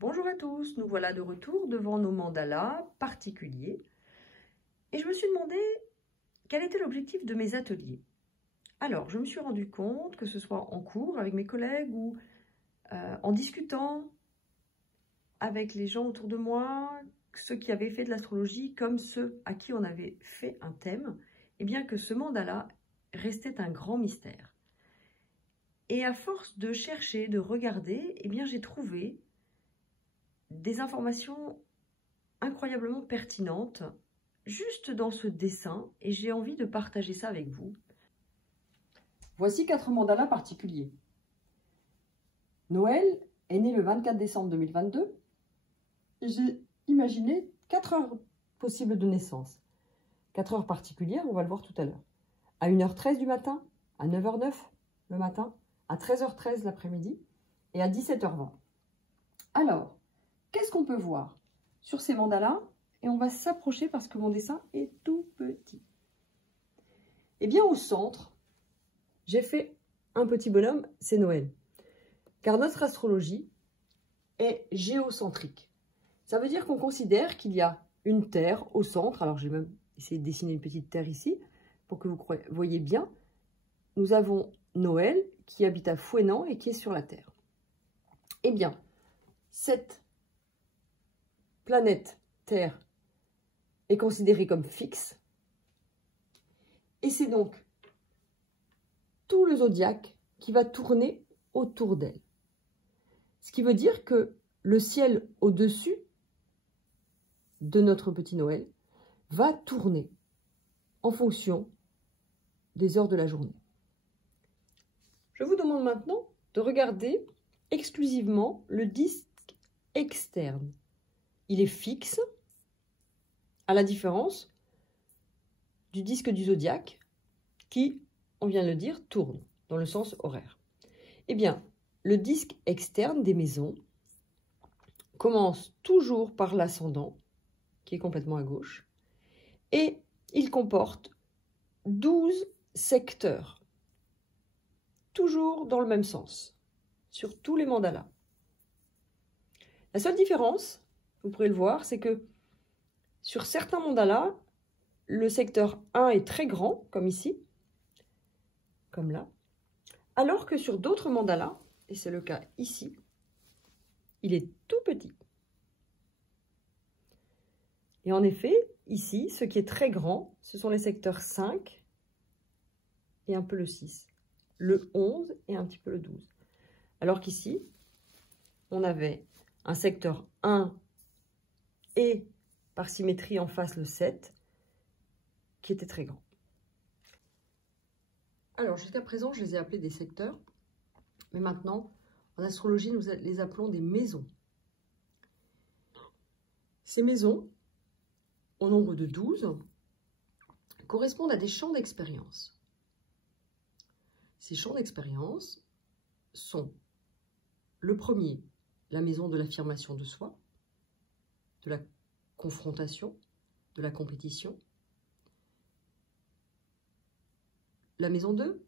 Bonjour à tous, nous voilà de retour devant nos mandalas particuliers. Et je me suis demandé quel était l'objectif de mes ateliers. Alors, je me suis rendu compte, que ce soit en cours avec mes collègues ou en discutant avec les gens autour de moi, ceux qui avaient fait de l'astrologie comme ceux à qui on avait fait un thème, eh bien que ce mandala restait un grand mystère. Et à force de chercher, de regarder, eh bien j'ai trouvé des informations incroyablement pertinentes juste dans ce dessin et j'ai envie de partager ça avec vous. Voici 4 mandalas particuliers. Noël est né le 24 décembre 2022 et j'ai imaginé 4 heures possibles de naissance. 4 heures particulières, on va le voir tout à l'heure. À 1h13 du matin, à 9h09 le matin, à 13h13 l'après-midi et à 17h20. Alors, qu'est-ce qu'on peut voir sur ces mandalas? Et on va s'approcher parce que mon dessin est tout petit. Eh bien, au centre, j'ai fait un petit bonhomme, c'est Noël. Car notre astrologie est géocentrique. Ça veut dire qu'on considère qu'il y a une Terre au centre. Alors, j'ai même essayé de dessiner une petite Terre ici pour que vous voyez bien. Nous avons Noël qui habite à Fouesnant et qui est sur la Terre. Eh bien, cette planète Terre est considérée comme fixe. Et c'est donc tout le zodiaque qui va tourner autour d'elle. Ce qui veut dire que le ciel au-dessus de notre petit Noël va tourner en fonction des heures de la journée. Je vous demande maintenant de regarder exclusivement le disque externe. Il est fixe, à la différence du disque du zodiaque qui, on vient de le dire, tourne dans le sens horaire. Eh bien, le disque externe des maisons commence toujours par l'ascendant, qui est complètement à gauche, et il comporte 12 secteurs, toujours dans le même sens, sur tous les mandalas. La seule différence, vous pourrez le voir, c'est que sur certains mandalas, le secteur 1 est très grand, comme ici, comme là, alors que sur d'autres mandalas, et c'est le cas ici, il est tout petit. Et en effet, ici, ce qui est très grand, ce sont les secteurs 5 et un peu le 6, le 11 et un petit peu le 12. Alors qu'ici, on avait un secteur 1 et par symétrie en face le 7, qui était très grand. Alors jusqu'à présent, je les ai appelés des secteurs, mais maintenant, en astrologie, nous les appelons des maisons. Ces maisons, au nombre de 12, correspondent à des champs d'expérience. Ces champs d'expérience sont le premier, la maison de l'affirmation de soi, de la confrontation, de la compétition. La maison 2,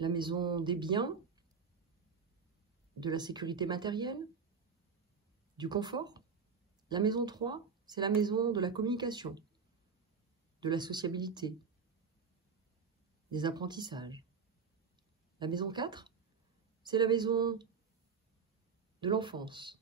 la maison des biens, de la sécurité matérielle, du confort. La maison 3, c'est la maison de la communication, de la sociabilité, des apprentissages. La maison 4, c'est la maison de l'enfance,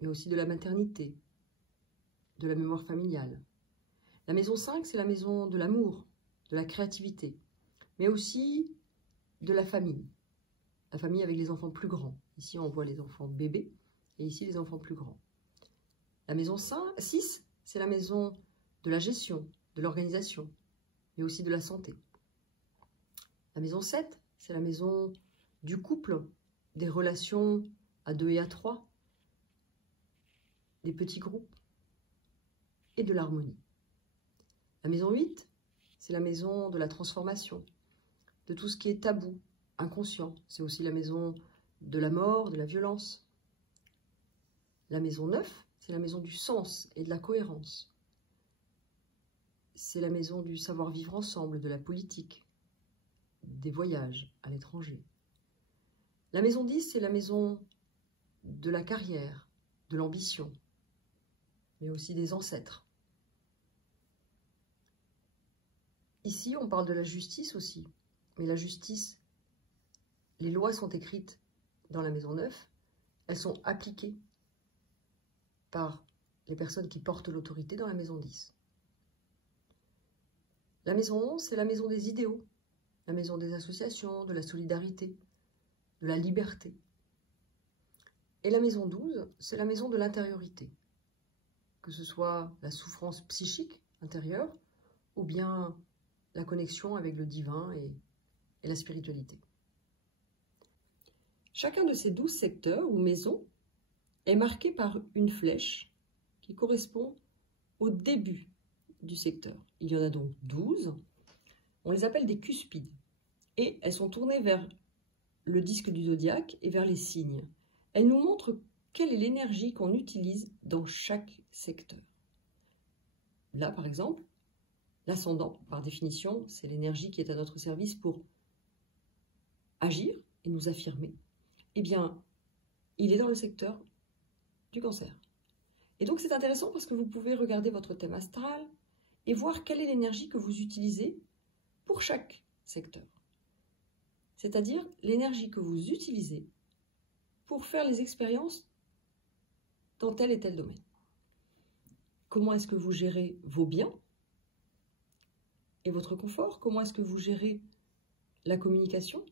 mais aussi de la maternité, de la mémoire familiale. La maison 5, c'est la maison de l'amour, de la créativité, mais aussi de la famille avec les enfants plus grands. Ici, on voit les enfants bébés, et ici, les enfants plus grands. La maison 6, c'est la maison de la gestion, de l'organisation, mais aussi de la santé. La maison 7, c'est la maison du couple, des relations à 2 et à 3, des petits groupes et de l'harmonie. La maison 8, c'est la maison de la transformation, de tout ce qui est tabou, inconscient. C'est aussi la maison de la mort, de la violence. La maison 9, c'est la maison du sens et de la cohérence. C'est la maison du savoir-vivre ensemble, de la politique, des voyages à l'étranger. La maison 10, c'est la maison de la carrière, de l'ambition, mais aussi des ancêtres. Ici, on parle de la justice aussi, mais la justice, les lois sont écrites dans la maison 9, elles sont appliquées par les personnes qui portent l'autorité dans la maison 10. La maison 11, c'est la maison des idéaux, la maison des associations, de la solidarité, de la liberté. Et la maison 12, c'est la maison de l'intériorité, que ce soit la souffrance psychique intérieure ou bien la connexion avec le divin et la spiritualité. Chacun de ces 12 secteurs ou maisons est marqué par une flèche qui correspond au début du secteur. Il y en a donc 12. On les appelle des cuspides. Et elles sont tournées vers le disque du zodiaque et vers les signes. Elles nous montrent quelle est l'énergie qu'on utilise dans chaque secteur. Là, par exemple, l'ascendant, par définition, c'est l'énergie qui est à notre service pour agir et nous affirmer. Eh bien, il est dans le secteur du Cancer. Et donc, c'est intéressant parce que vous pouvez regarder votre thème astral et voir quelle est l'énergie que vous utilisez pour chaque secteur. C'est-à-dire l'énergie que vous utilisez pour faire les expériences dans tel et tel domaine. Comment est-ce que vous gérez vos biens et votre confort? Comment est-ce que vous gérez la communication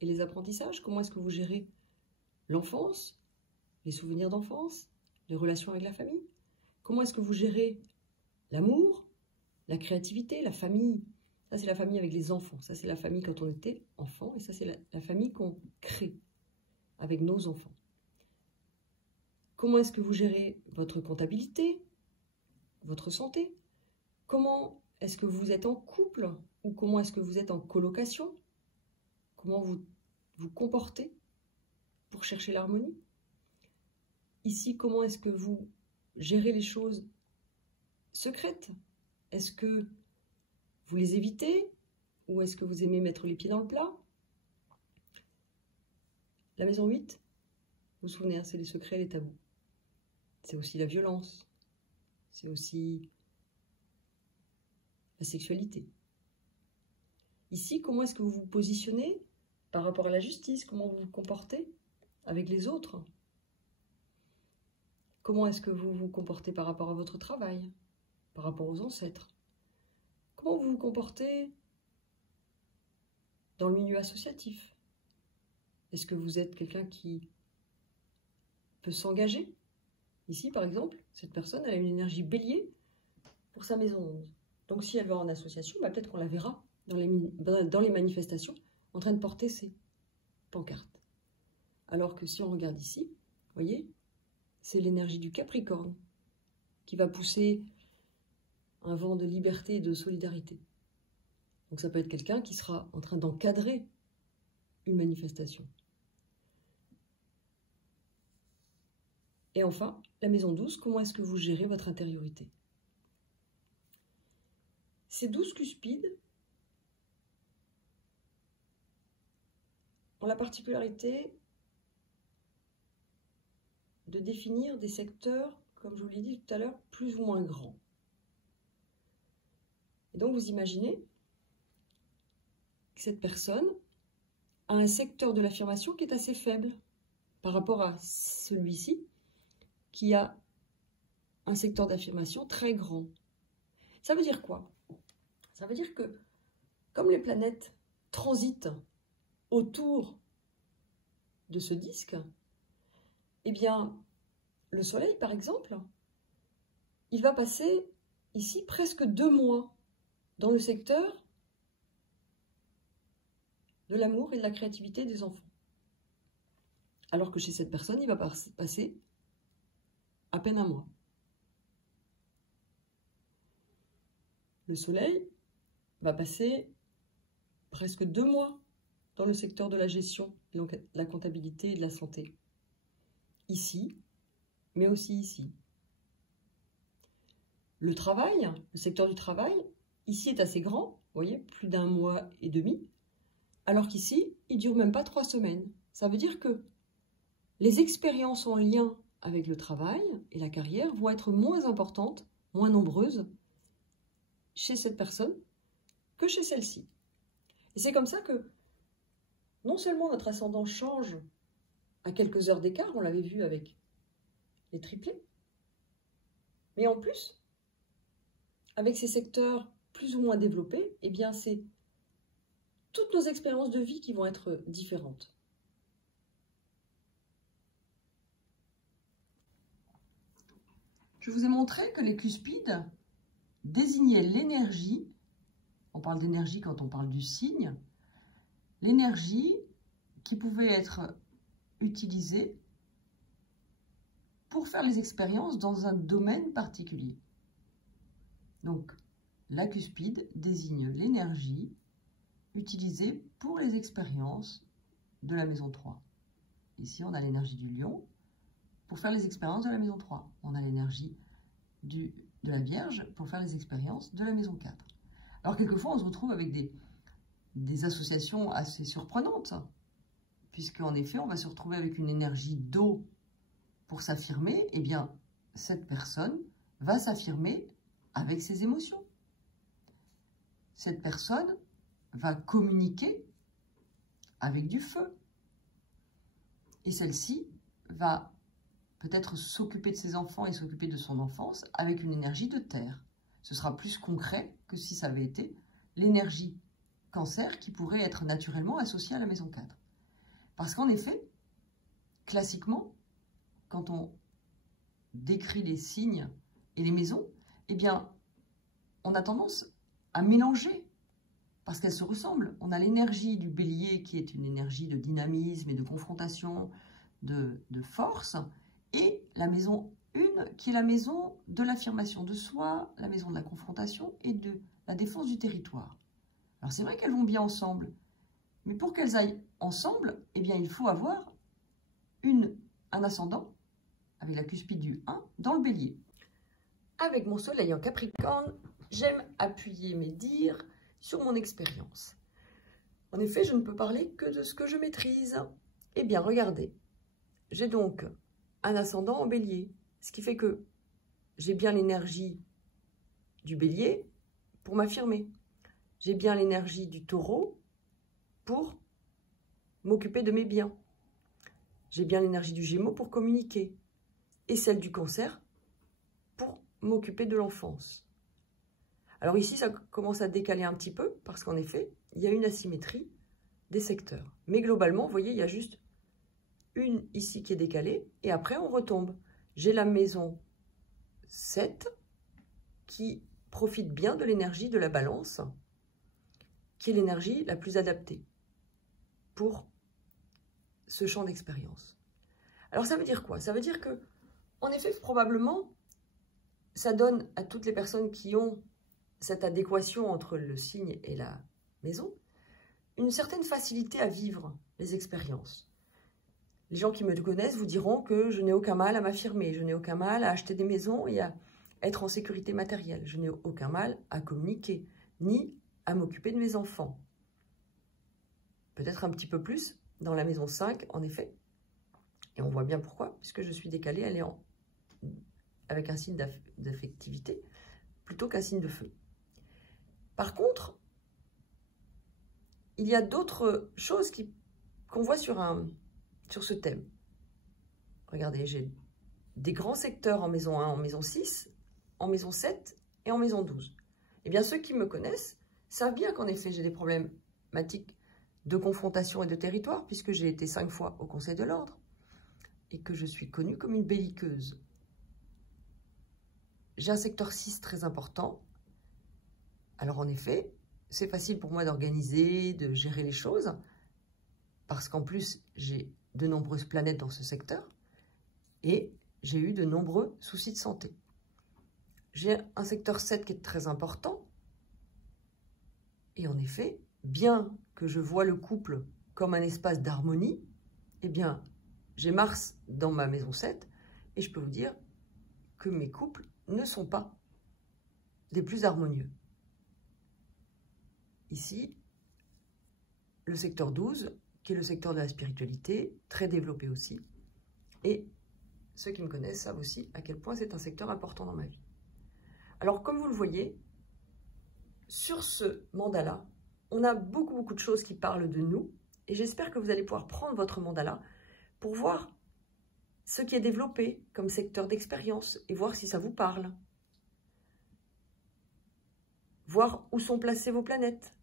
et les apprentissages? Comment est-ce que vous gérez l'enfance, les souvenirs d'enfance, les relations avec la famille? Comment est-ce que vous gérez l'amour, la créativité, la famille? Ça, c'est la famille avec les enfants. Ça, c'est la famille quand on était enfant. Et ça, c'est la famille qu'on crée avec nos enfants. Comment est-ce que vous gérez votre comptabilité, votre santé? Comment est-ce que vous êtes en couple? Ou comment est-ce que vous êtes en colocation? Comment vous vous comportez pour chercher l'harmonie? Ici, comment est-ce que vous gérez les choses secrètes? Est-ce que vous les évitez ou est-ce que vous aimez mettre les pieds dans le plat? La maison 8, vous vous souvenez, c'est les secrets et les tabous. C'est aussi la violence, c'est aussi la sexualité. Ici, comment est-ce que vous vous positionnez par rapport à la justice? Comment vous vous comportez avec les autres? Comment est-ce que vous vous comportez par rapport à votre travail, par rapport aux ancêtres? Comment vous vous comportez dans le milieu associatif? Est-ce que vous êtes quelqu'un qui peut s'engager? Ici, par exemple, cette personne elle a une énergie bélier pour sa maison 11. Donc, si elle va en association, bah, peut-être qu'on la verra dans les manifestations en train de porter ses pancartes. Alors que si on regarde ici, vous voyez, c'est l'énergie du Capricorne qui va pousser un vent de liberté et de solidarité. Donc ça peut être quelqu'un qui sera en train d'encadrer une manifestation. Et enfin, la maison 12, comment est-ce que vous gérez votre intériorité? Ces 12 cuspides ont la particularité de définir des secteurs, comme je vous l'ai dit tout à l'heure, plus ou moins grands. Et donc vous imaginez que cette personne a un secteur de l'affirmation qui est assez faible par rapport à celui-ci qui a un secteur d'affirmation très grand. Ça veut dire quoi? Ça veut dire que comme les planètes transitent autour de ce disque, eh bien, le Soleil, par exemple, il va passer ici presque 2 mois dans le secteur de l'amour et de la créativité des enfants. Alors que chez cette personne, il va passer à peine 1 mois. Le Soleil va passer presque 2 mois dans le secteur de la gestion, donc de la comptabilité et de la santé. Ici, mais aussi ici. Le travail, le secteur du travail, ici est assez grand, vous voyez, plus d'1 mois et demi, alors qu'ici, il ne dure même pas 3 semaines. Ça veut dire que les expériences en lien avec le travail et la carrière vont être moins importantes, moins nombreuses chez cette personne que chez celle-ci. Et c'est comme ça que non seulement notre ascendant change à quelques heures d'écart, on l'avait vu avec les triplés, mais en plus, avec ces secteurs plus ou moins développés, eh bien c'est toutes nos expériences de vie qui vont être différentes. Je vous ai montré que les cuspides désignaient l'énergie, on parle d'énergie quand on parle du signe, l'énergie qui pouvait être utilisée pour faire les expériences dans un domaine particulier. Donc, la cuspide désigne l'énergie utilisée pour les expériences de la maison 3. Ici, on a l'énergie du lion pour faire les expériences de la maison 3. On a l'énergie de la Vierge pour faire les expériences de la maison 4. Alors, quelquefois, on se retrouve avec des associations assez surprenantes, puisqu'en effet, on va se retrouver avec une énergie d'eau pour s'affirmer. Eh bien, cette personne va s'affirmer avec ses émotions. Cette personne va communiquer avec du feu. Et celle-ci va peut-être s'occuper de ses enfants et s'occuper de son enfance avec une énergie de terre. Ce sera plus concret que si ça avait été l'énergie cancer qui pourrait être naturellement associée à la maison 4. Parce qu'en effet, classiquement, quand on décrit les signes et les maisons, eh bien, on a tendance à mélanger parce qu'elles se ressemblent. On a l'énergie du bélier qui est une énergie de dynamisme et de confrontation, de force, et la maison 1 qui est la maison de l'affirmation de soi, la maison de la confrontation et de la défense du territoire. Alors c'est vrai qu'elles vont bien ensemble, mais pour qu'elles aillent ensemble, eh bien il faut avoir un ascendant avec la cuspide du 1 dans le bélier. Avec mon soleil en Capricorne, j'aime appuyer mes dires sur mon expérience. En effet, je ne peux parler que de ce que je maîtrise. Eh bien, regardez, j'ai donc un ascendant en bélier, ce qui fait que j'ai bien l'énergie du bélier pour m'affirmer. J'ai bien l'énergie du taureau pour m'occuper de mes biens. J'ai bien l'énergie du gémeaux pour communiquer. Et celle du cancer pour m'occuper de l'enfance. Alors ici, ça commence à décaler un petit peu, parce qu'en effet, il y a une asymétrie des secteurs. Mais globalement, vous voyez, il y a juste une ici qui est décalée, et après on retombe. J'ai la maison 7 qui profite bien de l'énergie de la balance, qui est l'énergie la plus adaptée pour ce champ d'expérience. Alors ça veut dire quoi? Ça veut dire que, en effet, probablement, ça donne à toutes les personnes qui ont cette adéquation entre le signe et la maison, une certaine facilité à vivre les expériences. Les gens qui me connaissent vous diront que je n'ai aucun mal à m'affirmer, je n'ai aucun mal à acheter des maisons et à être en sécurité matérielle, je n'ai aucun mal à communiquer, ni à m'occuper de mes enfants. Peut-être un petit peu plus dans la maison 5, en effet, et on voit bien pourquoi, puisque je suis décalée, elle est avec un signe d'affectivité plutôt qu'un signe de feu. Par contre, il y a d'autres choses qu'on voit sur ce thème. Regardez, j'ai des grands secteurs en maison 1, en maison 6, en maison 7 et en maison 12. Eh bien, ceux qui me connaissent savent bien qu'en effet, j'ai des problématiques de confrontation et de territoire, puisque j'ai été 5 fois au Conseil de l'Ordre et que je suis connue comme une belliqueuse. J'ai un secteur 6 très important. Alors en effet, c'est facile pour moi d'organiser, de gérer les choses, parce qu'en plus, j'ai de nombreuses planètes dans ce secteur, et j'ai eu de nombreux soucis de santé. J'ai un secteur 7 qui est très important, et en effet, bien que je vois le couple comme un espace d'harmonie, eh bien, j'ai Mars dans ma maison 7, et je peux vous dire que mes couples ne sont pas les plus harmonieux. Ici, le secteur 12, qui est le secteur de la spiritualité, très développé aussi, et ceux qui me connaissent savent aussi à quel point c'est un secteur important dans ma vie. Alors, comme vous le voyez, sur ce mandala, on a beaucoup de choses qui parlent de nous. Et j'espère que vous allez pouvoir prendre votre mandala pour voir ce qui est développé comme secteur d'expérience et voir si ça vous parle. Voir où sont placées vos planètes.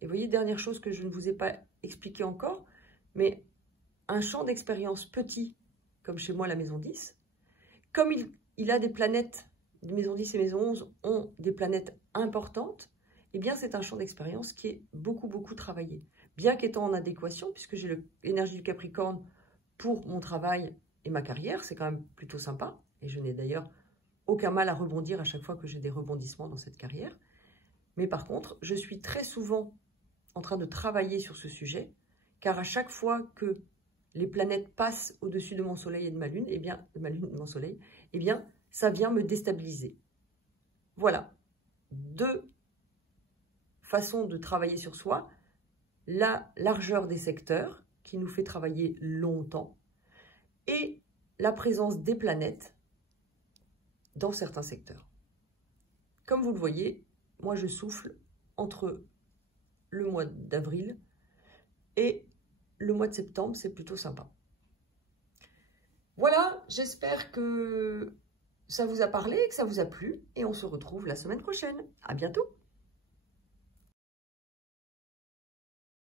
Et vous voyez, dernière chose que je ne vous ai pas expliqué encore, mais un champ d'expérience petit, comme chez moi la maison 10, comme il a des planètes, maison 10 et maison 11 ont des planètes importantes, eh bien c'est un champ d'expérience qui est beaucoup travaillé. Bien qu'étant en adéquation, puisque j'ai l'énergie du Capricorne pour mon travail et ma carrière, c'est quand même plutôt sympa, et je n'ai d'ailleurs aucun mal à rebondir à chaque fois que j'ai des rebondissements dans cette carrière. Mais par contre, je suis très souvent en train de travailler sur ce sujet, car à chaque fois que les planètes passent au-dessus de mon soleil et de ma lune, eh bien, de ma lune et de mon soleil, eh bien, ça vient me déstabiliser. Voilà, 2 façons de travailler sur soi, la largeur des secteurs, qui nous fait travailler longtemps, et la présence des planètes dans certains secteurs. Comme vous le voyez, moi je souffle entre le mois d'avril et le mois de septembre, c'est plutôt sympa. Voilà, j'espère que ça vous a parlé, que ça vous a plu, et on se retrouve la semaine prochaine. À bientôt!